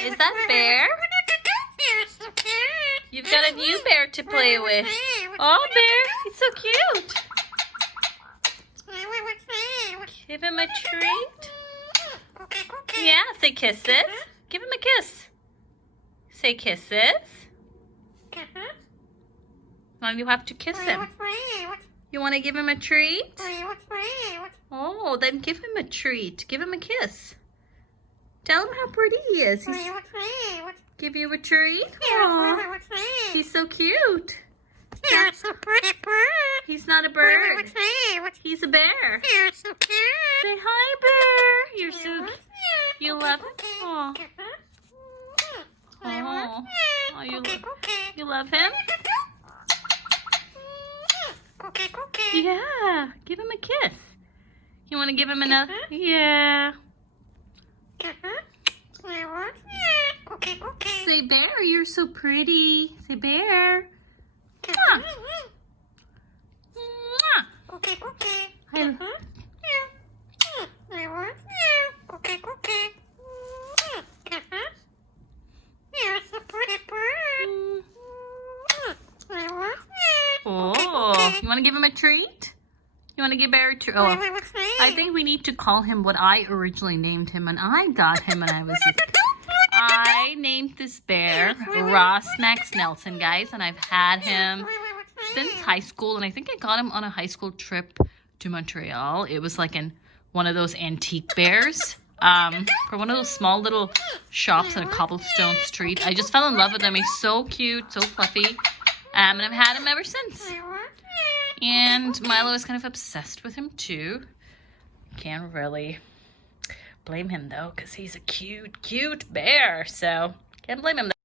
Is that Bear? You've got a new bear to play with. Oh, Bear, he's so cute. Give him a treat. Yeah, say kisses. Give him a kiss. Say kisses. Now you have to kiss him. You want to give him a treat? Oh, then give him a treat. Give him a kiss. Tell him how pretty he is. Give you a treat? Aww. He's so cute. He's not a bird. He's a bear. Say hi, Bear. You're so cute. You love him? Aww. Oh, you love him? Yeah, give him a kiss. You want to give him another? Yeah. Say, Bear, you're so pretty. Say, Bear. Mwah. Mwah. Oh, you want to give him a treat? You want to give Bear a treat? Oh, I think we need to call him what I originally named him, and I got him when I was I named this bear Ross Max Nelson, guys, and I've had him since high school, and I think I got him on a high school trip to Montreal. It was like in one of those antique bears, for one of those small little shops on a cobblestone street. I just fell in love with him. He's so cute, so fluffy, and I've had him ever since. And Milo is kind of obsessed with him too. Can't really blame him though, because he's a cute bear, so can't blame him.